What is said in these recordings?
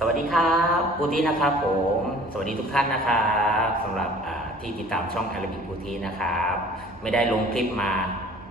สวัสดีครับปูทีนะครับผม สวัสดีทุกท่านนะครับสำหรับที่ติดตามช่อง a อ a บิกปูทีนะครับ ไม่ได้ลงคลิปมา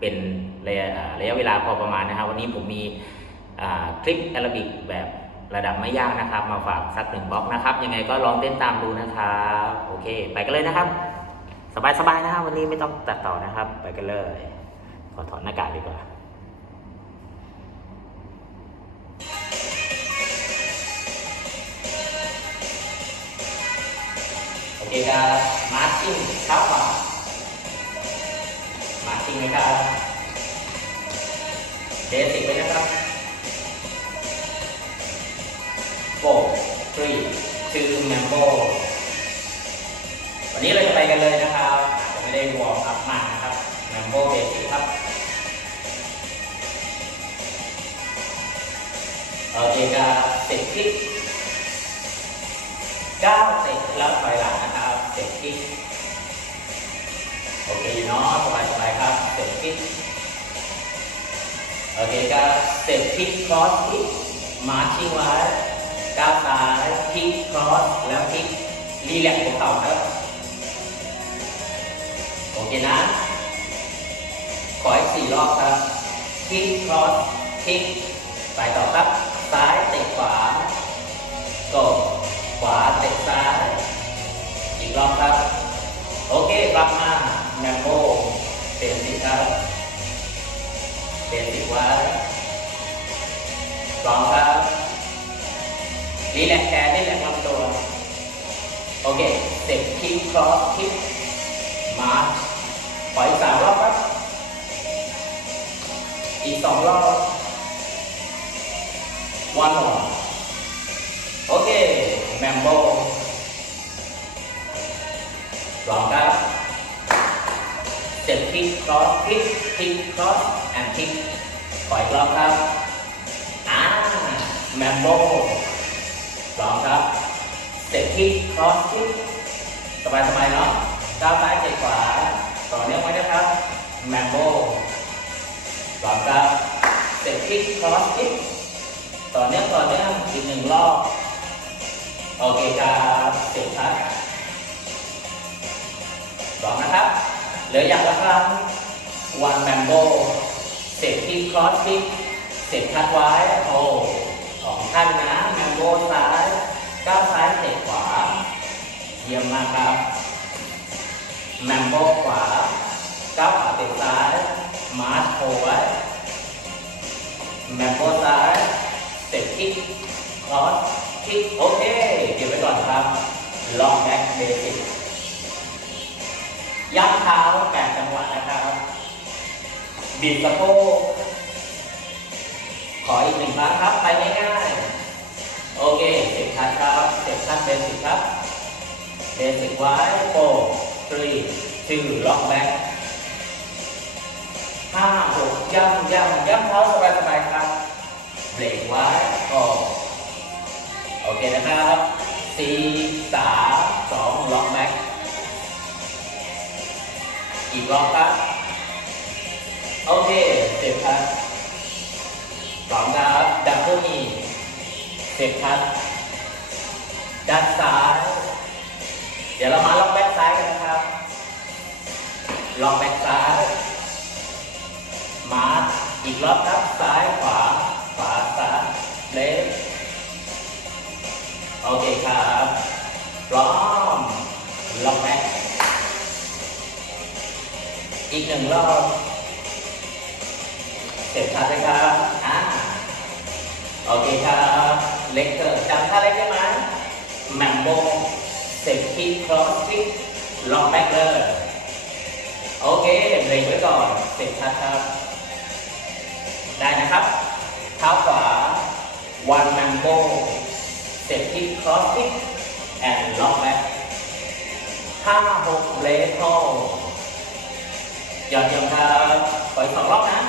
เป็นระยะระยะเวลาพอประมาณนะครับ วันนี้ผมมีคลิป a อ a บิกแบบระดับไม่ยากนะครับ มาฝากสักหนึ่งบล็อกนะครับ ยังไงก็ลองเต้นตามดูนะครับโอเค ไปกันเลยนะครับ สบายๆนะครับวันนี้ไม่ต้องตัดต่อนะครับ ไปกันเลยขอถอดหน้ากากดีกว่า โอเคครับมาร์ชิ่งครับมามาร์ชิ่งนะครับเบสิกไปนะครับโฟร์ทรีทูแมมโบวันนี้เราจะไปกันเลยนะครับจะไม่ได้วอร์มอัพมากนะครับแมมโบเบสิกครับโอเคครับสิบคลิกก้าวเสร็จแล้วถอยหลัง เสร็จกิ๊กโอเคเนาะสบายสบายครับเสร็จกิ๊กโอเคครับเสร็จพลิกครอสพลิกมาชิ่งไว้ก้าวซ้ายพลิกครอสแล้วพลิกรีแลกซ์หัวเข่าครับ โอเคนะ ขออีกสี่รอบครับพลิกครอสพลิกไปต่อครับ ซ้ายเตะขวาก็ขวาเตะซ รอบครับ โอเคกลับมาแมมโบเป็นสิครับเป็นสิไว้พร้อมครับรีแลกซ์แขนรีแลกลำตัว โอเคเสร็จคิกครอสคิกมาร์ชปล่อยสามรอบครับ อีกสองรอบวันหมดโอเคแมมโบ ลองครับเจ็ดคลิกครอสคลิกคลิกครอสแอนคลิกปล่อยรอบครับอ่าแมมโบลองครับเจ็ดคลิกครอสคลิกสบายสบายเนาะก้าวซ้ายเจ็ดขวาต่อเนื่องไว้นะครับแมมโบลองครับเจ็ดคลิกครอสคลิกต่อเนื่องต่อเนื่องอีกหนึ่งรอบโอเคครับเสร็จครับ ลองนะครับ เหลืออย่างละครั้งวันแมมโบเสร็จที่ครอสฟิกเสร็จคัดไว้โอ้ของท่านนะแมมโบซ้ายก้าวซ้ายเตะขวา เยี่ยมมากครับแมมโบขวาก้าวขวาเตะซ้ายมาร์ชโผล่ไว้แมมโบซ้ายเตะคิกครอสคิกโอเคเก็บไว้ก่อนครับลองแบ็กเบสิก ยักเท้าแปดจังหวะนะครับบีบสะโพกขออีกหนึ่งครั้งครับ ไปง่ายๆ โอเคเสร็จชัดครับเสร็จชัดเบสิกครับเบสิกไว้โฟร์ทรีชื่อล็อกแบ็กห้าหกย่ำย่ำย่ำเท้าสบายๆครับเบรกไว้โอโอเคนะครับสี่สามสองล็อกแบ็ก อีกรอบครับ โอเคเสร็จครับสองครับดับเบิลนีเสร็จครับด้านซ้าย เดี๋ยวเรามาล็อกแบ็กซ้ายกันนะครับล็อกแบ็กซ้าย มาอีกรอบครับซ้ายขวาขวาซ้ายเลฟโอเคครับพร้อมล็อกแบ็ก อีกหนึ่งรอบเสร็จชัดเลยครับอ่าโอเคครับ เล็กเกอร์จำท่าเล็กได้ไหมแมมโบเสร็จคิกครอสคิกล็อกแบ็กเลยโอเคเบรกไว้ก่อนเสร็จชัดครับ ได้นะครับ เท้าขวา one mango เสร็จที่ cross kick and lock back ห้าหกเลโทห ย่อนยองครับปล่อยสองรอบนะ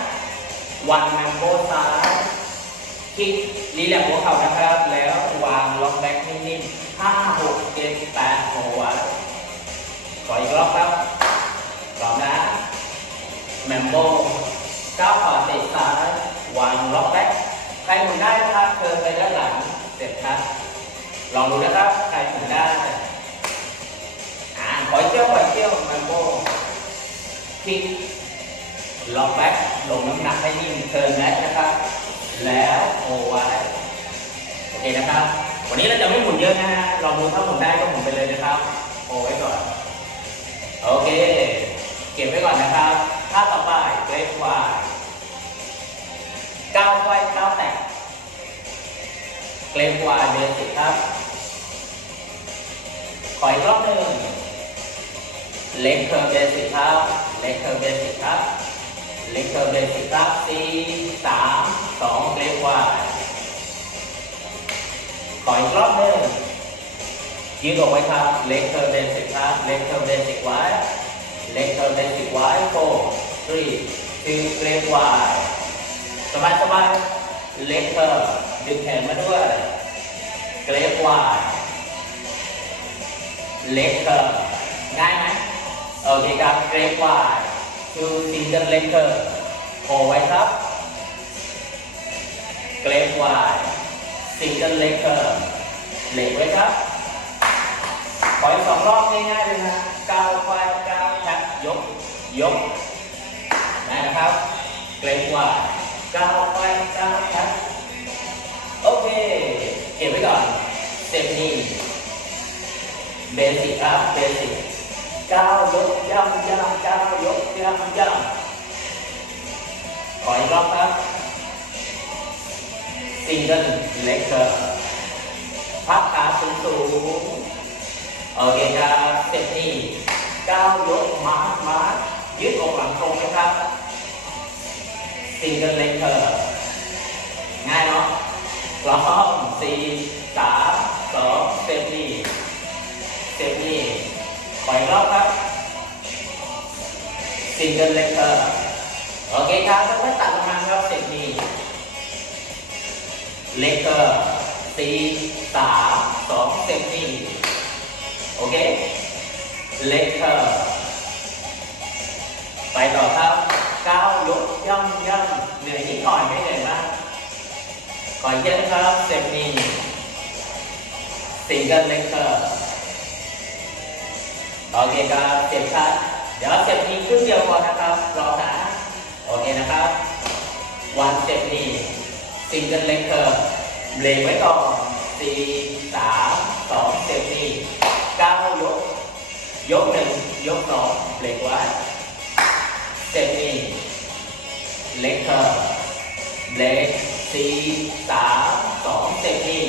one mango ซ้ายคิกรีแลกหัวเข่านะครับ แล้ววางล็อกแบ็กนิ่มๆห้าหกเจ็ดแปดหไว้ปล่อยอีกรอบครับพร้อมนะแมมโบก้าวขวาเตะซ้ายวางล็อกแบ็คใครหมุนได้นะครับเทินไปด้านหลังเสร็จครับ ลองดูนะครับ ใครถึงได้อ่าขอยเที่ยวขอยเที่ยวแมันโบ พลิกล็อกแบ็คลงน้ำหนักให้นิ่งเทิร์นแบ็คนะครับ แล้วโอไว้โอเคนะครับ วันนี้เราจะไม่หมุนเยอะนะฮะลองดูถ้าหมุนได้ก็หมุนไปเลยนะครับ โอไว้ก่อน โอเค เก็บไว้ก่อนนะครับท่าต่อไปเกรฟวายก้าวไฟก้าวแตกเกรฟวายเบสิกครับ ขออีกรอบหนึ่งเล็กเคอร์เบสิกครับเล็กเคอร์เบสิกครับ เล็กเคอร์เบสิกครับสี่สามสองเกรฟวายขออีกรอบหนึ่งยืดออกไว้ครับเล็กเคอร์เบสิกครับเล็กเคอร์เบสิกไว้เล็กเคอร์เบสิกไว้ four three two เกรฟวายสบายสบายเล็กเคอร์ดึงแขนมาด้วยเกรฟวายเล็กเกอร์ง่ายไหม โอเคครับเกรฟวายชูซิงเกิลเล็กเกอร์โผล่ไว้ครับเกรฟวายซิงเกิลเล็กเกอร์เหล็กไว้ครับขออีกสองรอบง่ายๆเลยนะก้าวไปก้าวแท็บยกยกนะครับเกรฟวาก้าวไปก้าวแท็บโอเค เก็บไว้ก่อนเซฟนี้เบสิกครับเบสิก ก้าวยกย่ำย่ำก้าวยกย่ำย่ำขออีกรอบครับซิงเกิลเล็กเกอร์พักขาสูงสูงโอเคครับเซตนี้ก้าวยกมาร์มาร์ยืดอกหลังตรงนะครับซิงเกิลเล็กเกอร์ง่ายเนาะพร้อมสี่สามสองเซตนี้เซฟนี่ ขออีกรอบครับซิงเกิลเลเตอร์โอเคครับค่อยตัดลงมาครับเซฟนี่เลเตอร์สี่สามสองเซฟนี่โอเคเลเตอร์ไปต่อครับก้าวยกย่ำย่ำเหนื่อยนิดหน่อยไม่เหนื่อยมากขอเยอะครับเซฟนี่ซิงเกิลเลเตอร์ โอเคครับเจ็บชัดเดี๋ยวเจ็บนี้ครึ่งเดียวพอนะครับรอนะโอเคนะครับ วันเจ็บนี้ซิงเกิลเลคเตอร์เบรกไว้ก่อนสี่สามสองเจ็บนี้เก้ายก ยกหนึ่งยกสองเบรกไว้เจ็บนี้เลคเตอร์เบรกสี่สามสองเจ็บนี้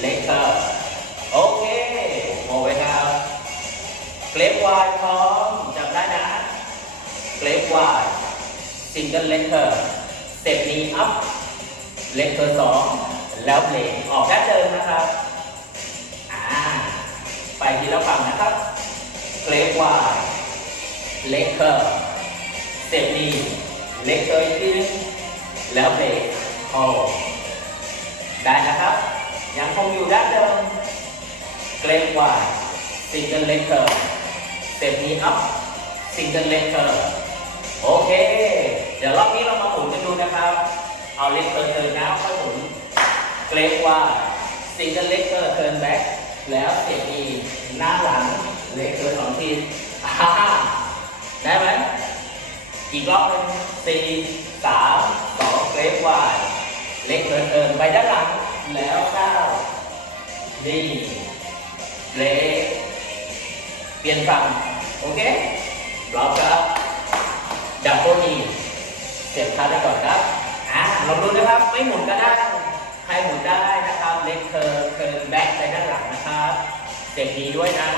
เล็คเตอร์โอ วายพร้อมจำได้นะเกรฟวายซิงเกิลเลคเตอร์สเต็ปนี้อัพเลคเตอร์สองแล้วเพลงออกด้านเดิมนะครับอ่าไปทีละฝั่งนะครับเกรฟวายเลคเตอร์สเต็ปนี้เลคเตอร์อีกทีนึงแล้วเพลงโอได้นะครับ ยังคงอยู่ด้านเดิมเกรฟวายซิงเกิลเลคเตอร์ เต็ปนี้อัพซิงเกิลเลคเตอร์โอเค เดี๋ยวรอบนี้เรามาหมุนกันดูนะครับ เอาเลคเตอร์เทิร์นนะค่อยหมุนเกรฟว่าซิงเกิลเลคเตอร์เทิร์นแบ็กแล้วเต็ปนี้หน้าหลังเลคเตอร์สองทีได้ไหมอีกรอบหนึงสี่สามสองเกรฟว่าเลคเตอร์เทินไปด้านหลังแล้วก้าวดีเบรกเปลี่ยนฝั่ง โอเคพร้อมครับดับเบิลนีเสียบขาได้ก่อนครับอ่าลองดูนะครับ ไม่หมุนก็ได้ ใครหมุนได้นะครับ เล็กเคิร์เคิร์แบ็คไปด้านหลังนะครับ เสียบดีด้วยนะ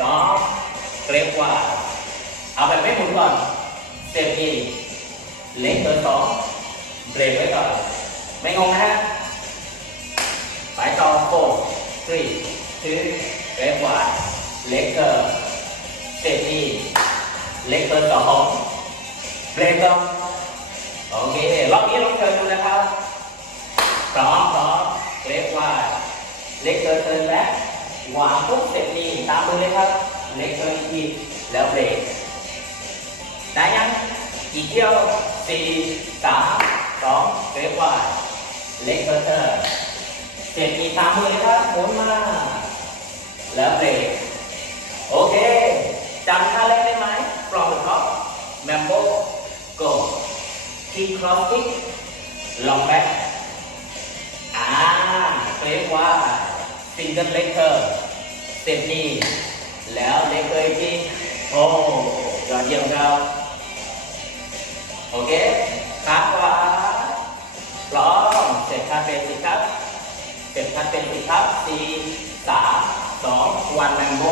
สองเกรฟกว่า เอาแบบไม่หมุนก่อน เสียบดีเล็กเคิร์สองเบรกไว้ก่อน ไม่งงนะฮะไปต่อโฟร์ทรีทูเรฟวายเล็กเกอร์ เซตี้เล็กเกอร์สองเบรกก่อนโอเครอบนี้ลองเชิญดูนะครับพร้อมพร้อมเรฟวายเล็กเกอร์เทิร์นแบ็ควางปุ๊บเซตี้ตามมือเลยครับ เล็กเกอร์อีกแล้วเบรกได้ยังอีกเที่ยวสี่สามสองเรฟวายเล็กเกอร์เทิร์นเจ็ดมีตามมือเลยครับหมุนมาแล้วเบรกโอเค จำท่าเล่นได้ไหม from the top mambo go kick cross kick long back อ่าเรียกว่า single leg curl เซฟนี่แล้วเล็กเลยจริงโอ้ยอดเยี่ยมครับโอเคขาขวาพร้อมเสร็จคาเป็นสิครับเสร็จพัดเป็นสิครับสี่สามสองวันแมงโบ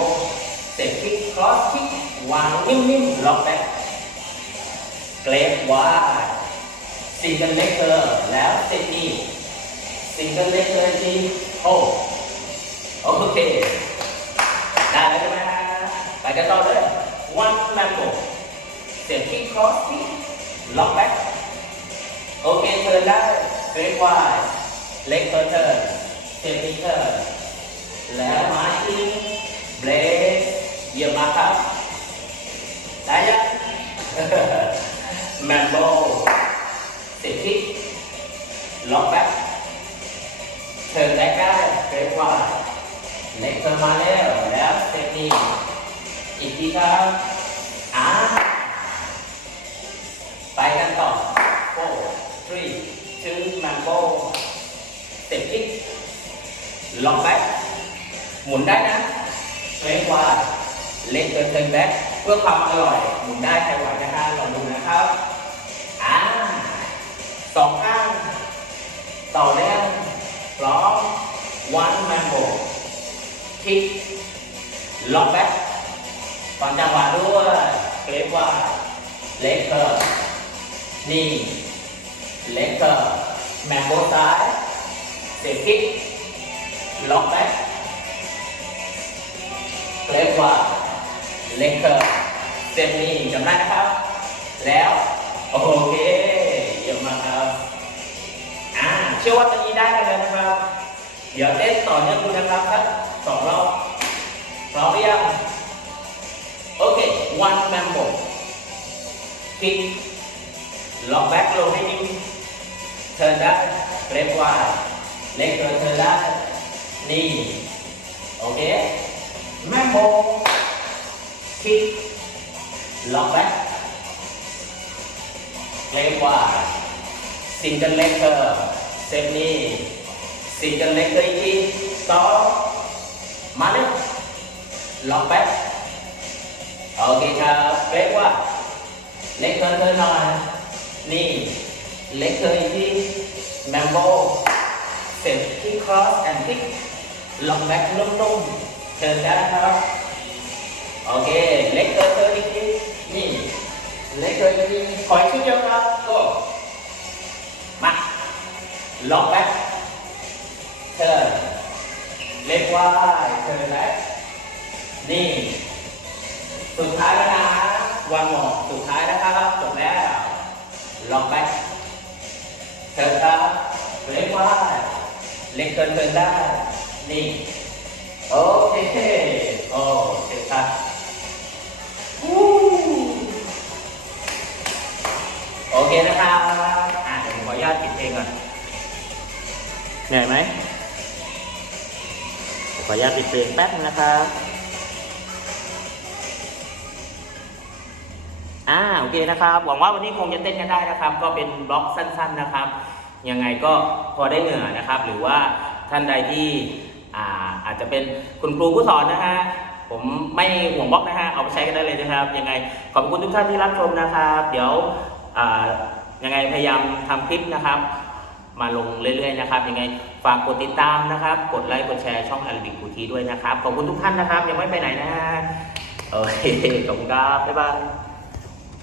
เสร็จคลิกครอสคลิกวางนิ่มๆล็อกแบ็คเกรฟวาซิงเกิลเลกเกอร์แล้วเสร็จนี่ซิงเกิลเลกเกอร์ที่โอ้โอเค ได้แล้วใช่ไหมฮะไปกันต่อเลยวันแมงโบเสร็จคลิกครอสคลิกล็อกแบ็คโอเคเทิร์นได้เกรฟวาเล็กเทิร์เทิร์นเซฟตี้เทิร์นแล้วมาที่เบรก เยี่ยมมากครับได้ยังแมนโบเซฟตี้ล็อกแบ็คเทินแบ็คได้เกรฟว่าเล็กเทินมาแล้วแล้วเซฟตี้อีกทีครับอ่าไปกันต่อ four three two mambo เต็มที่ลองแบ็คหมุนได้นะเล็กว่า เล็กเกินเทินแบ็คเพื่อความอร่อยหมุนได้ใครไหวนะฮะลองดูนะครับอ่าสองข้างต่อเนื่องพร้อม one mambo คิกล็อกแบ็คฟังจังหวะด้วยเกรฟว่าเล็กเกินนี่เล็กเกอร์แมมโบซ้ายเซฟคิกล็อกแบ็คเล็กว่า เล็กเกอร์เซฟนี่จำได้นะครับ แล้ว โอเคเยี่ยมมากครับอ่าเชื่อว่าตอนนี้ได้กันแล้วนะครับ เดี๋ยวเต้นต่อเนื่องดูนะครับสักสองรอบพร้อมหรือยังโอเค one mambo คิกล็อกแบ็คลงให้นิ่มเทิร์นได้เล็กวายเล็กเทิร์นเทิร์นได้นี่ โอเคแม่โบ คิกล็อกแบ็คเล็กวาซิงเกิลเลกเกอร์เซฟนี่ซิงเกิลเลกเกอร์อีกทีต่อมาเลยล็อกแบ็คโอเคครับเล็กว่าเล็กเทิร์เทิร์นหน่อยนี่เล็กเทิร์อีกทีแมมโบเสร็จที่ครอสแอนด์ทิกล็อกแบ็คนุ่มๆเชิญได้ครับโอเค นเทิร์นอีกทีนี่เล็กเทิร์นอีกทีขออีกทีเดียวครับก็มาล็อกแบ็คเทิร์นเล็กว่าเทิร์นแบ็คนี่ สุดท้ายแล้วนะวันหมอกสุดท้ายนะครับจบแล้วล็อกแบ็คเทิร์นครับเล็กว่าเล็กเกินเกินได้นี่โอเคโอเสร็จครับ เคนะครับอะเดี๋ยวผมขออนุญาตปิดเพลงก่อนเหนื่อยไหมขออนุญาตปิดเพลงแป๊บนึงนะครับอ่าโอเคนะครับ หวังว่าวันนี้คงจะเต้นกันได้นะครับ ก็เป็นบล็อกสั้น ๆนะครับ ยังไงก็พอได้เหงื่อนะครับ หรือว่าท่านใดที่อ่าอาจจะเป็นคุณครูผู้สอนนะฮะผมไม่ห่วงบล็อกนะฮะเอาไปใช้กันได้เลยนะครับ ยังไงขอบคุณทุกท่านที่รับชมนะครับ เดี๋ยว ยังไงพยายามทำคลิปนะครับ มาลงเรื่อยๆนะครับยังไงฝากกดติดตามนะครับ กดไลค์กดแชร์ช่องอาราบิกกูทีด้วยนะครับ ขอบคุณทุกท่านนะครับ ยังไม่ไปไหนนะฮะโอเคขอบคุณครับบ๊ายบาย